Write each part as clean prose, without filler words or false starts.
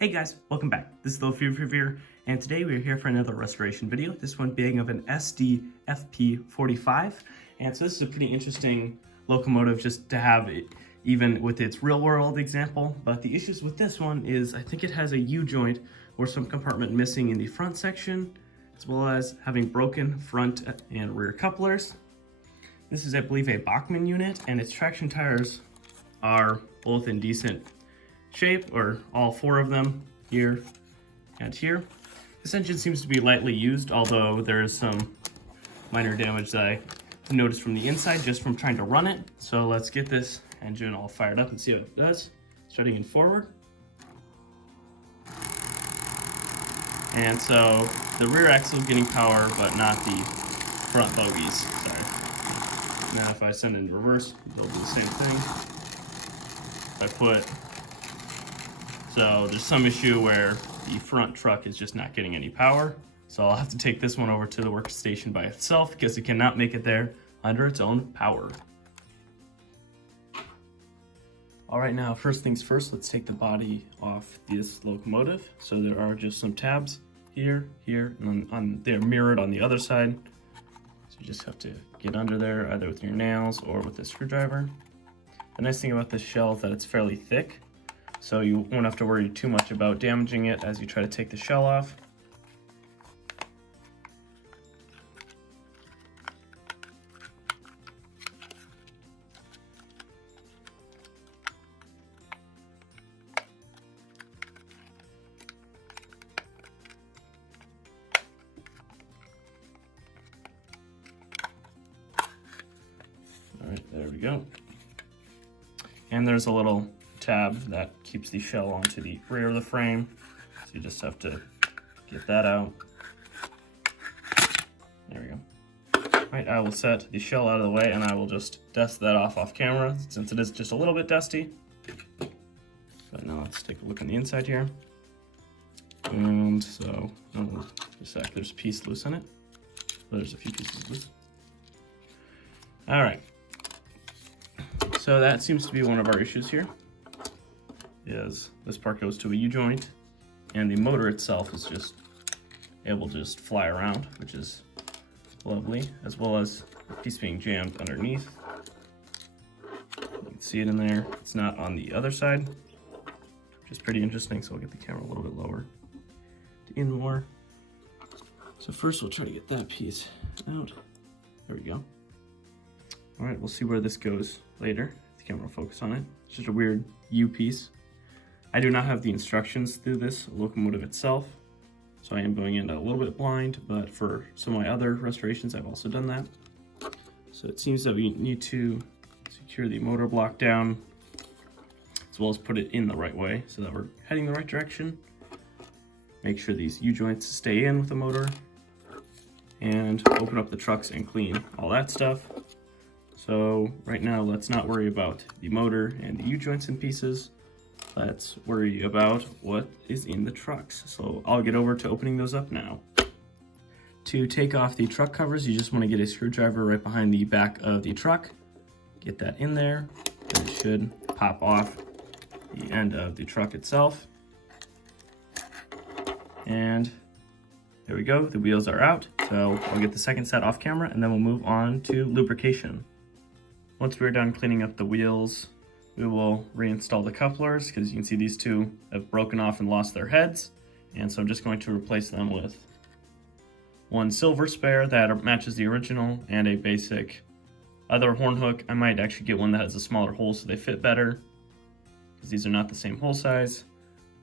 Hey guys, welcome back. This is the Fear, and today we're here for another restoration video. This one being of an SD FP45, and so this is a pretty interesting locomotive just to have it, even with its real-world example. But the issues with this one is I think it has a U-joint or some compartment missing in the front section, as well as having broken front and rear couplers. This is, I believe, a Bachmann unit, and its traction tires are both in decent shape, or all four of them here and here. This engine seems to be lightly used, although there is some minor damage that I noticed from the inside just from trying to run it. So let's get this engine all fired up and see how it does. Starting in forward. And so the rear axle getting power, but not the front bogies. Sorry. Now if I send it in reverse, they'll do the same thing. So there's some issue where the front truck is just not getting any power. So I'll have to take this one over to the workstation by itself because it cannot make it there under its own power. All right, now first things first, let's take the body off this locomotive. So there are just some tabs here, and they're mirrored on the other side. So you just have to get under there either with your nails or with a screwdriver. The nice thing about this shell is that it's fairly thick, so you won't have to worry too much about damaging it as you try to take the shell off. All right, there we go. And there's a little tab that keeps the shell onto the rear of the frame. So you just have to get that out. There we go. All right, I will set the shell out of the way and I will just dust that off camera since it is just a little bit dusty. But now let's take a look on the inside here. And so, there's a piece loose in it. There's a few pieces loose. All right. So that seems to be one of our issues here. Is this part goes to a U-joint, and the motor itself is just able to just fly around, which is lovely, as well as a piece being jammed underneath. You can see it in there. It's not on the other side, which is pretty interesting, so I'll get the camera a little bit lower to in more. So first we'll try to get that piece out. There we go. All right, we'll see where this goes later. The camera will focus on it. It's just a weird U piece. I do not have the instructions through this locomotive itself, so I am going in a little bit blind, but for some of my other restorations, I've also done that. So it seems that we need to secure the motor block down, as well as put it in the right way so that we're heading the right direction. Make sure these U-joints stay in with the motor, and open up the trucks and clean all that stuff. So right now, let's not worry about the motor and the U-joints and pieces. Let's worry about what is in the trucks. So I'll get over to opening those up now. To take off the truck covers, you just want to get a screwdriver right behind the back of the truck. Get that in there, and it should pop off the end of the truck itself. And there we go, the wheels are out. So I'll get the second set off camera and then we'll move on to lubrication. Once we're done cleaning up the wheels, we will reinstall the couplers because you can see these two have broken off and lost their heads. And so I'm just going to replace them with one silver spare that matches the original and a basic other horn hook. I might actually get one that has a smaller hole so they fit better because these are not the same hole size.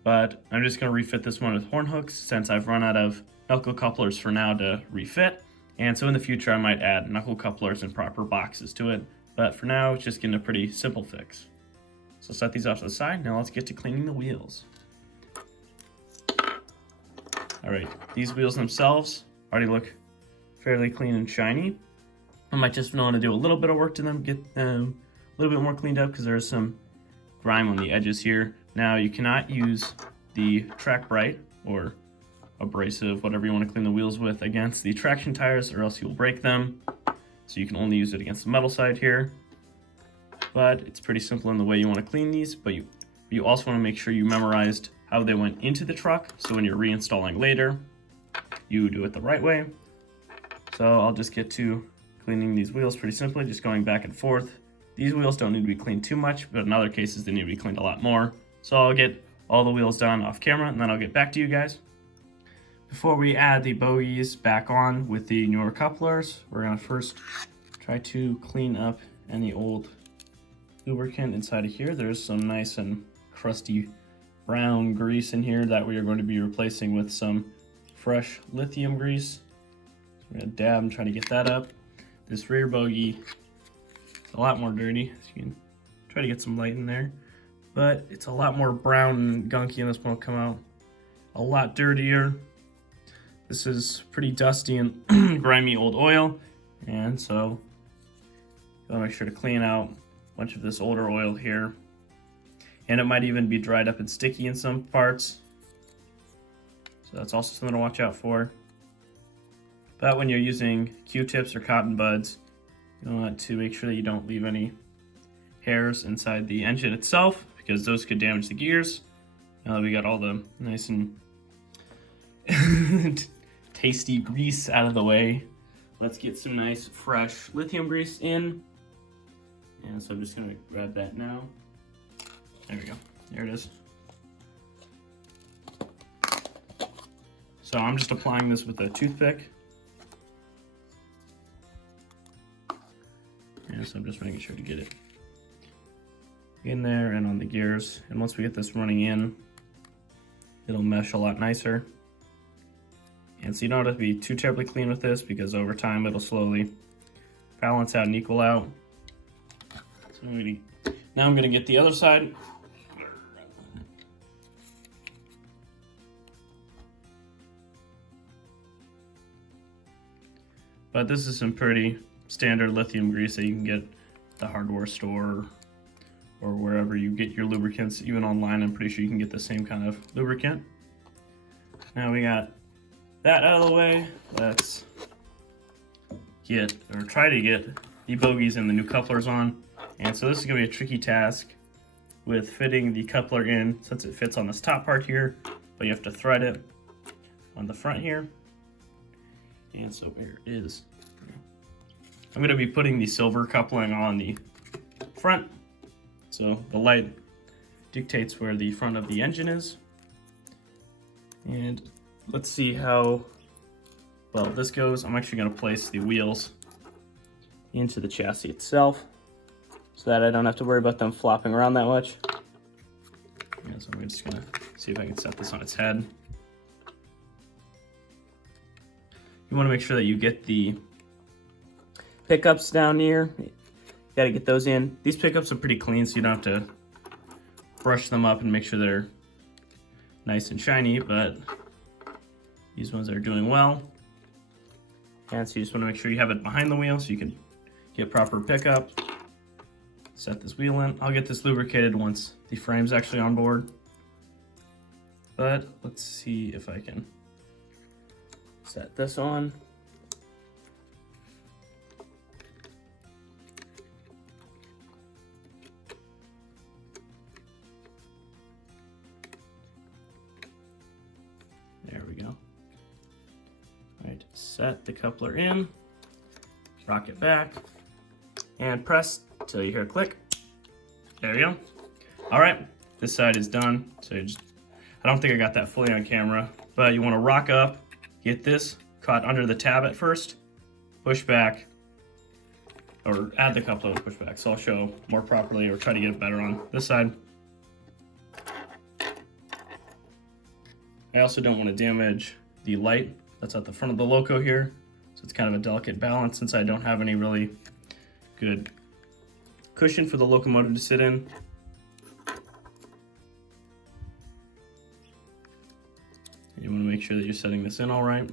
But I'm just going to refit this one with horn hooks since I've run out of knuckle couplers for now to refit. And so in the future I might add knuckle couplers and proper boxes to it. But for now it's just getting a pretty simple fix. So set these off to the side. Now let's get to cleaning the wheels. All right, these wheels themselves already look fairly clean and shiny. I might just want to do a little bit of work to them, get them a little bit more cleaned up because there's some grime on the edges here. Now you cannot use the track bright or abrasive, whatever you want to clean the wheels with, against the traction tires or else you'll break them. So you can only use it against the metal side here. But it's pretty simple in the way you want to clean these, but you also want to make sure you memorized how how they went into the truck, so when you're reinstalling later, you do it the right way. So I'll just get to cleaning these wheels pretty simply, just going back and forth. These wheels don't need to be cleaned too much, but in other cases they need to be cleaned a lot more. So I'll get all the wheels done off camera and then I'll get back to you guys. Before we add the bogies back on with the newer couplers, we're gonna first try to clean up any old lubricant inside of here. There's some nice and crusty brown grease in here that we are going to be replacing with some fresh lithium grease. So we're gonna dab and try to get that up. This rear bogie is a lot more dirty, so you can try to get some light in there, but it's a lot more brown and gunky, and this one will come out a lot dirtier. This is pretty dusty and grimy old oil, and so you want to make sure to clean out a bunch of this older oil here. And it might even be dried up and sticky in some parts, so that's also something to watch out for. But when you're using Q-tips or cotton buds, you want to make sure that you don't leave any hairs inside the engine itself, because those could damage the gears. Now that we got all the nice and tasty grease out of the way, let's get some nice fresh lithium grease in. And so I'm just gonna grab that now. There we go, there it is. So I'm just applying this with a toothpick. And so I'm just making sure to get it in there and on the gears. And once we get this running in, it'll mesh a lot nicer. And so you don't have to be too terribly clean with this, because over time it'll slowly balance out and equal out. So now I'm gonna get the other side. But this is some pretty standard lithium grease that you can get at the hardware store or wherever you get your lubricants. Even online, I'm pretty sure you can get the same kind of lubricant. Now we got that out of the way. Let's try to get the bogies and the new couplers on. And so this is gonna be a tricky task with fitting the coupler in, since it fits on this top part here, but you have to thread it on the front here. And so where it is, I'm gonna be putting the silver coupling on the front. So the light dictates where the front of the engine is. And let's see how well this goes. I'm actually gonna place the wheels into the chassis itself so that I don't have to worry about them flopping around that much. Yeah, so I'm just gonna see if I can set this on its head. You wanna make sure that you get the pickups down here. You gotta get those in. These pickups are pretty clean, so you don't have to brush them up and make sure they're nice and shiny, but these ones are doing well. And so you just want to make sure you have it behind the wheel so you can get proper pickup. Set this wheel in. I'll get this lubricated once the frame's actually on board. But let's see if I can set this on. There we go. All right, set the coupler in, rock it back, and press till you hear a click. There we go. All right, this side is done. So I don't think I got that fully on camera, but you want to rock up, get this caught under the tab at first, push back, or add the coupler and push back. So I'll show more properly, or try to get it better on this side. I also don't want to damage the light that's at the front of the loco here. So it's kind of a delicate balance since I don't have any really good cushion for the locomotive to sit in. You want to make sure that you're setting this in all right.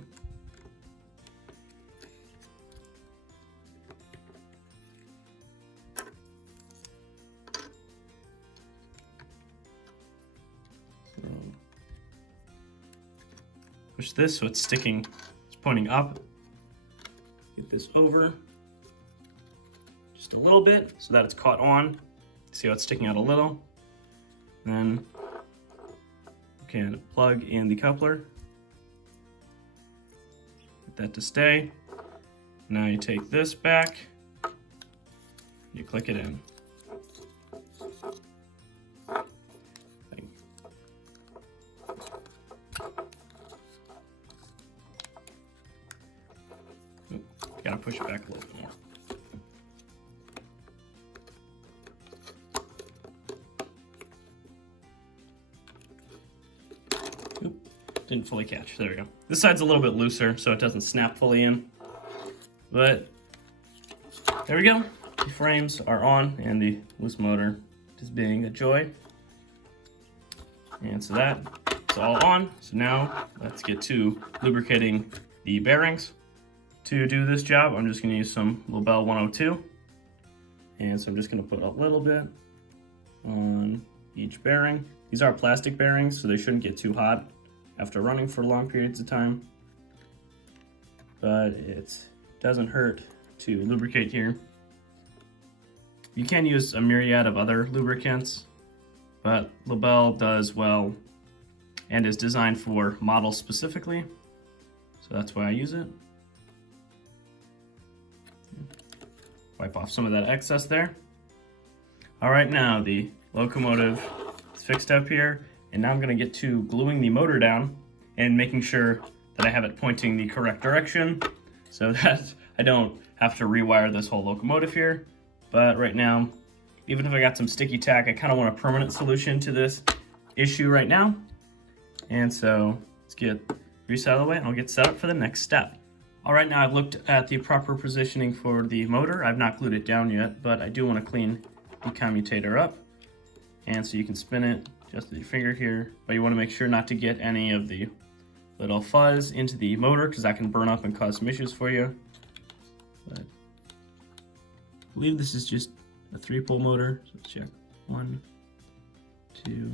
Push this so it's sticking, it's pointing up. Get this over just a little bit so that it's caught on. See how it's sticking out a little? Then you can plug in the coupler. Get that to stay. Now you take this back, you click it in. Gotta push it back a little bit more. Oop, didn't fully catch. There we go. This side's a little bit looser, so it doesn't snap fully in. But there we go. The frames are on, and the loose motor is being a joy. And so that is all on. So now let's get to lubricating the bearings. To do this job, I'm just going to use some Lobel 102. And so I'm just going to put a little bit on each bearing. These are plastic bearings, so they shouldn't get too hot after running for long periods of time. But it doesn't hurt to lubricate here. You can use a myriad of other lubricants, but Lobel does well and is designed for models specifically. So that's why I use it. Wipe off some of that excess there. All right, now the locomotive is fixed up here, and now I'm gonna get to gluing the motor down and making sure that I have it pointing the correct direction so that I don't have to rewire this whole locomotive here. But right now, even if I got some sticky tack, I kind of want a permanent solution to this issue right now. And so let's get grease out of the way and I'll get set up for the next step. All right, now I've looked at the proper positioning for the motor. I've not glued it down yet, but I do want to clean the commutator up. And so you can spin it just with your finger here, but you want to make sure not to get any of the little fuzz into the motor because that can burn up and cause some issues for you. But I believe this is just a 3-pole motor. So let's check. 1, 2,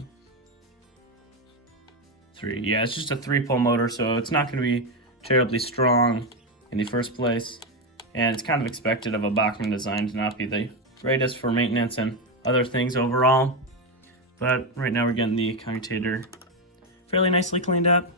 3. Yeah, it's just a 3-pole motor, so it's not going to be terribly strong in the first place, and it's kind of expected of a Bachmann design to not be the greatest for maintenance and other things overall. But right now we're getting the commutator fairly nicely cleaned up.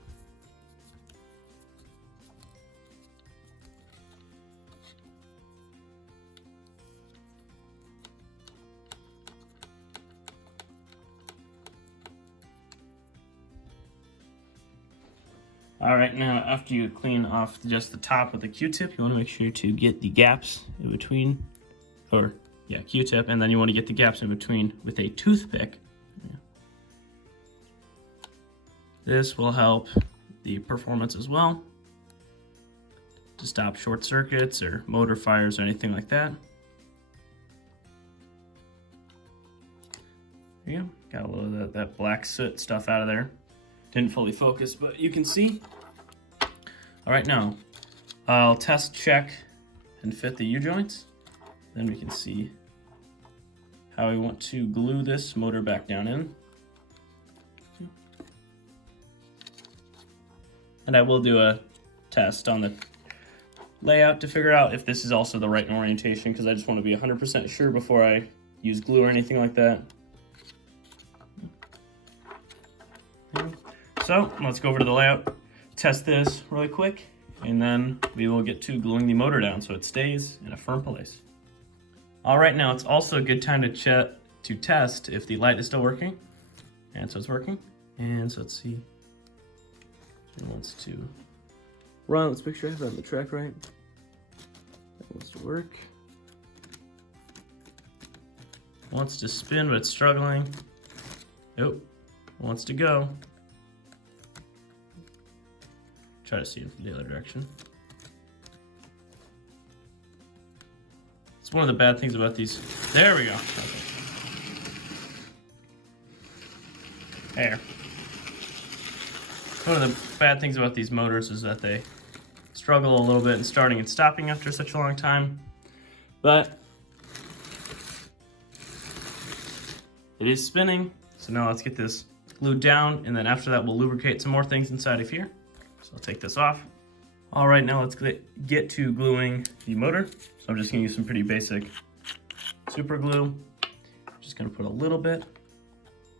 All right, now after you clean off just the top with the Q-tip, you want to make sure to get the gaps in between, or yeah, Q-tip, and then you want to get the gaps in between with a toothpick. Yeah. This will help the performance as well, to stop short circuits or motor fires or anything like that. There you go, got a little of that black soot stuff out of there. Didn't fully focus, but you can see. All right, now I'll test, check, and fit the U-joints. Then we can see how we want to glue this motor back down in. And I will do a test on the layout to figure out if this is also the right orientation, because I just want to be 100% sure before I use glue or anything like that. So let's go over to the layout, test this really quick, and then we will get to gluing the motor down so it stays in a firm place. All right, now it's also a good time to test if the light is still working. And so it's working. And so let's see. It wants to run. Let's make sure I have it on the track right. That wants to work. Wants to spin, but it's struggling. Nope. Wants to go. Try to see it from the other direction. It's one of the bad things about these. There we go. Okay. There. One of the bad things about these motors is that they struggle a little bit in starting and stopping after such a long time. But it is spinning. So now let's get this glued down, and then after that we'll lubricate some more things inside of here. So I'll take this off. All right, now let's get to gluing the motor. So I'm just gonna use some pretty basic super glue. Just gonna put a little bit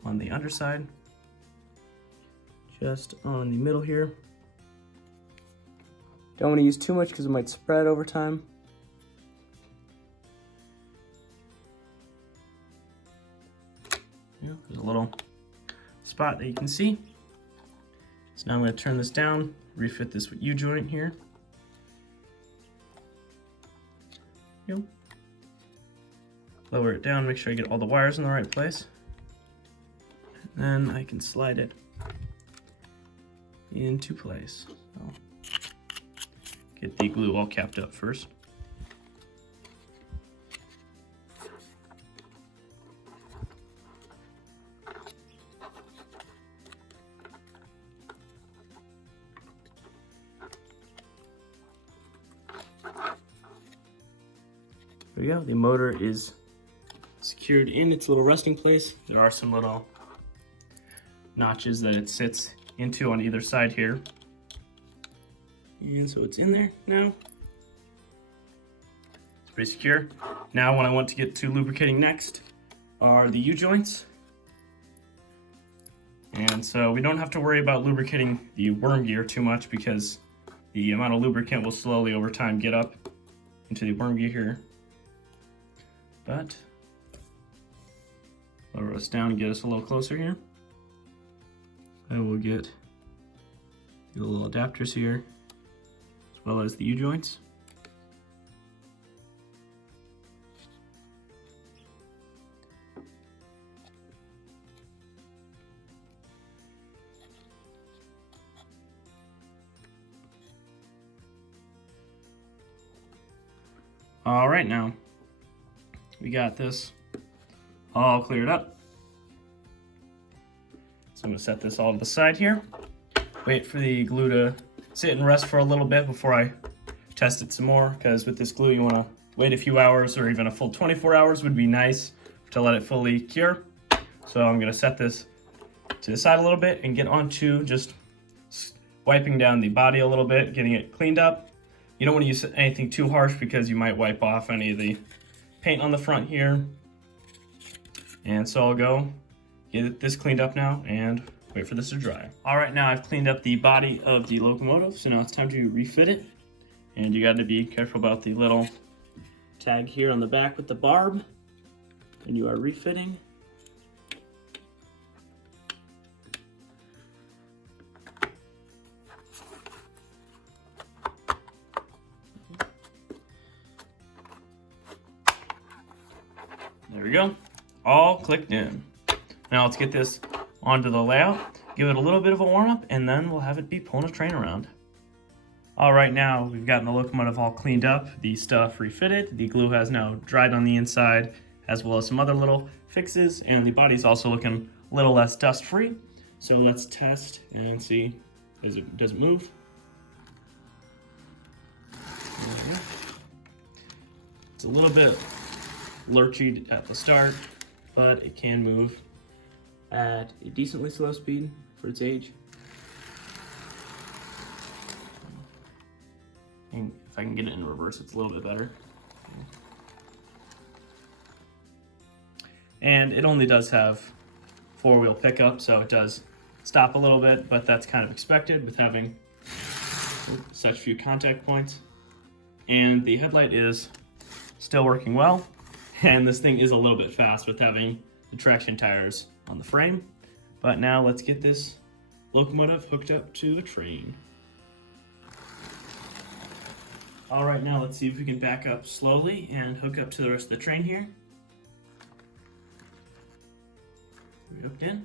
on the underside. just on the middle here. Don't want to use too much because it might spread over time. Yeah, there's a little spot that you can see. So now I'm going to turn this down, refit this U-joint here. Yep. Lower it down, make sure I get all the wires in the right place. And then I can slide it into place. So get the glue all capped up first. There we go, the motor is secured in its little resting place. There are some little notches that it sits into on either side here. And so it's in there now. It's pretty secure. Now what I want to get to lubricating next are the U-joints. And so we don't have to worry about lubricating the worm gear too much because the amount of lubricant will slowly over time get up into the worm gear here. But lower us down and get us a little closer here. I will get the little adapters here, as well as the U-joints. All right, now we got this all cleared up. So I'm gonna set this all to the side here. Wait for the glue to sit and rest for a little bit before I test it some more, because with this glue you wanna wait a few hours, or even a full 24 hours would be nice to let it fully cure. So I'm gonna set this to the side a little bit and get onto just wiping down the body a little bit, getting it cleaned up. You don't wanna use anything too harsh because you might wipe off any of the paint on the front here. And so I'll go get this cleaned up now and wait for this to dry. All right, now I've cleaned up the body of the locomotive, so now it's time to refit it. And you got to be careful about the little tag here on the back with the barb. And you are refitting. There we go, all clicked in. Now let's get this onto the layout, give it a little bit of a warm up, and then we'll have it be pulling a train around. All right, now we've gotten the locomotive all cleaned up, the stuff refitted, the glue has now dried on the inside, as well as some other little fixes, and the body's also looking a little less dust free. So let's test and see, does it move? It's a little bit lurchy at the start, but it can move at a decently slow speed for its age. And if I can get it in reverse, it's a little bit better. And it only does have four-wheel pickup, so it does stop a little bit, but that's kind of expected with having such few contact points. And the headlight is still working well. And this thing is a little bit fast with having the traction tires on the frame. But now let's get this locomotive hooked up to the train. All right, now let's see if we can back up slowly and hook up to the rest of the train here. Are we hooked in?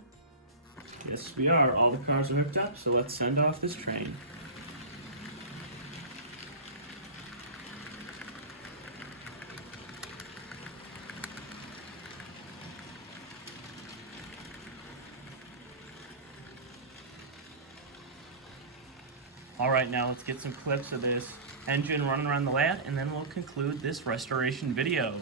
Yes, we are. All the cars are hooked up, so let's send off this train. All right, now let's get some clips of this engine running around the layout, and then we'll conclude this restoration video.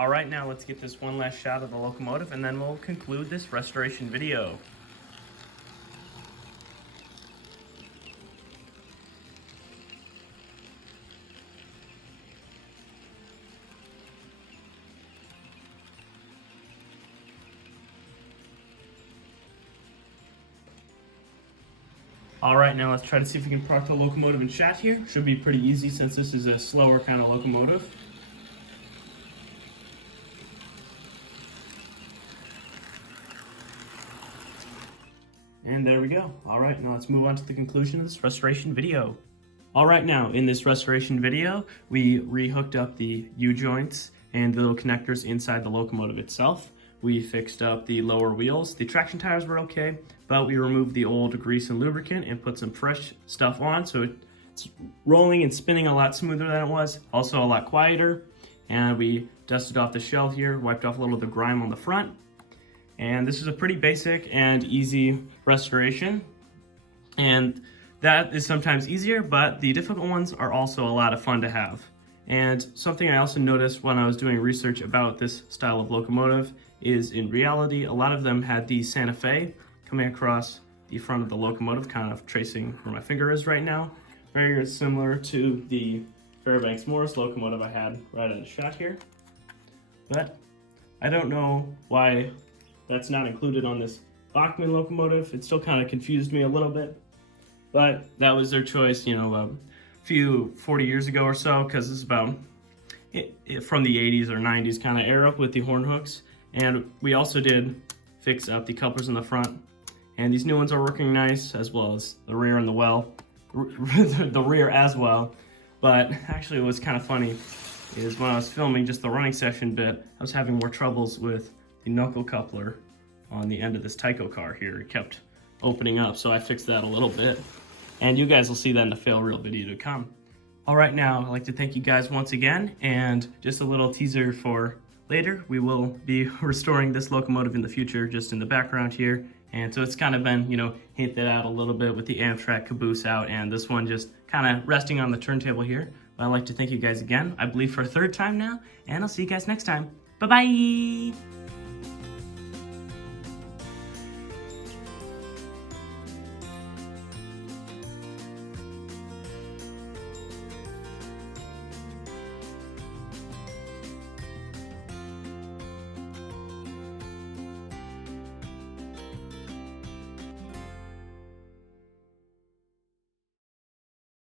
All right, now let's get this one last shot of the locomotive and then we'll conclude this restoration video. All right, now let's try to see if we can park the locomotive in shot here. Should be pretty easy since this is a slower kind of locomotive. And there we go. All right, now let's move on to the conclusion of this restoration video. All right, now in this restoration video, we rehooked up the U-joints and the little connectors inside the locomotive itself. We fixed up the lower wheels. The traction tires were okay, but we removed the old grease and lubricant and put some fresh stuff on, so it's rolling and spinning a lot smoother than it was, also a lot quieter. And we dusted off the shell here, wiped off a little of the grime on the front. And this is a pretty basic and easy restoration. And that is sometimes easier, but the difficult ones are also a lot of fun to have. And something I also noticed when I was doing research about this style of locomotive is in reality, a lot of them had the Santa Fe coming across the front of the locomotive, kind of tracing where my finger is right now. Very similar to the Fairbanks Morris locomotive I had right in the shot here. But I don't know why that's not included on this Bachmann locomotive. It still kind of confused me a little bit, but that was their choice, you know, a few 40 years ago or so, because it's about from the 80s or 90s kind of era with the horn hooks. And we also did fix up the couplers in the front, and these new ones are working nice, as well as the rear and the rear as well. But actually what was kind of funny is when I was filming just the running session bit, I was having more troubles with the knuckle coupler on the end of this Tyco car here. It kept opening up, so I fixed that a little bit. And you guys will see that in the fail reel video to come. All right, now I'd like to thank you guys once again, and just a little teaser for later. We will be restoring this locomotive in the future, just in the background here. And so it's kind of been, you know, hinted out a little bit with the Amtrak caboose out, and this one just kind of resting on the turntable here. But I'd like to thank you guys again, I believe for a third time now, and I'll see you guys next time. Bye-bye!